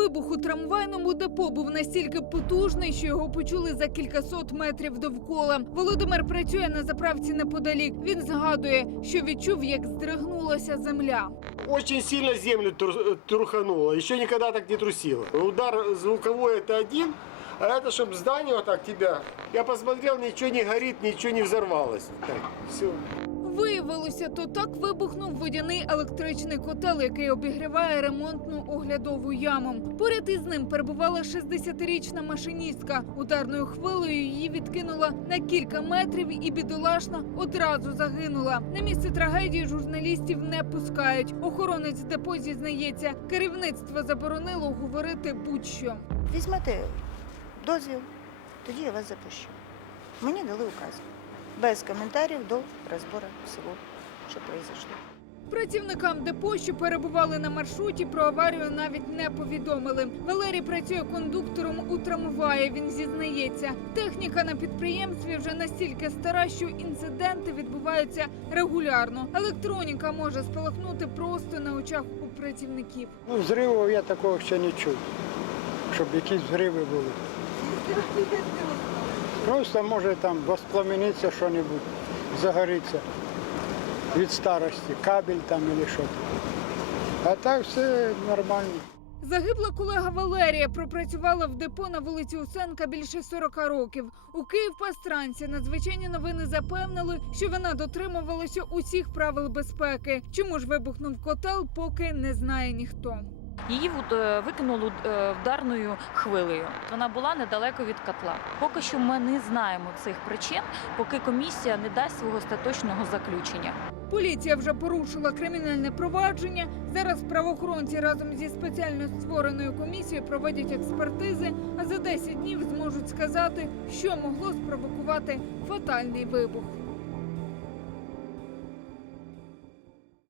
Вибух у трамвайному депо був настільки потужний, що його почули за кількасот метрів довкола. Володимир працює на заправці неподалік. Він згадує, що відчув, як здригнулася земля. Очень сильно землю тур- трухануло. Еще никогда так не трусило. Удар звуковой это один, а это чтобы здание вот так тебя. Я посмотрел, ничего не горит, ничего не взорвалось. Так, все. Виявилося, то так вибухнув водяний електричний котел, який обігріває ремонтну оглядову яму. Поряд із ним перебувала 60-річна машиністка. Ударною хвилею її відкинула на кілька метрів, і бідолашна одразу загинула. На місце трагедії журналістів не пускають. Охоронець депо зізнається, керівництво заборонило говорити будь-що. Візьмете дозвіл, тоді я вас запущу. Мені дали указ. Без коментарів до розбору всього, що произошло. Працівникам депо, що перебували на маршруті, про аварію навіть не повідомили. Валерій працює кондуктором у трамваї. Він зізнається, техніка на підприємстві вже настільки стара, що інциденти відбуваються регулярно. Електроніка може спалахнути просто на очах у працівників. Ну, взривів я такого ще не чув, щоб якісь взриви були. Просто може там воспламениться щось, загориться від старості, кабель там або що. А так все нормально. Загибла колега Валерія пропрацювала в депо на вулиці Усенка більше 40 років. У Київпастранці надзвичайні новини запевнили, що вона дотримувалася усіх правил безпеки. Чому ж вибухнув котел, поки не знає ніхто. Її е, викинуло е, вдарною хвилею. Вона була недалеко від котла. Поки що ми не знаємо цих причин, поки комісія не дасть свого остаточного заключення. Поліція вже порушила кримінальне провадження. Зараз правоохоронці разом зі спеціально створеною комісією проводять експертизи, а за 10 днів зможуть сказати, що могло спровокувати фатальний вибух.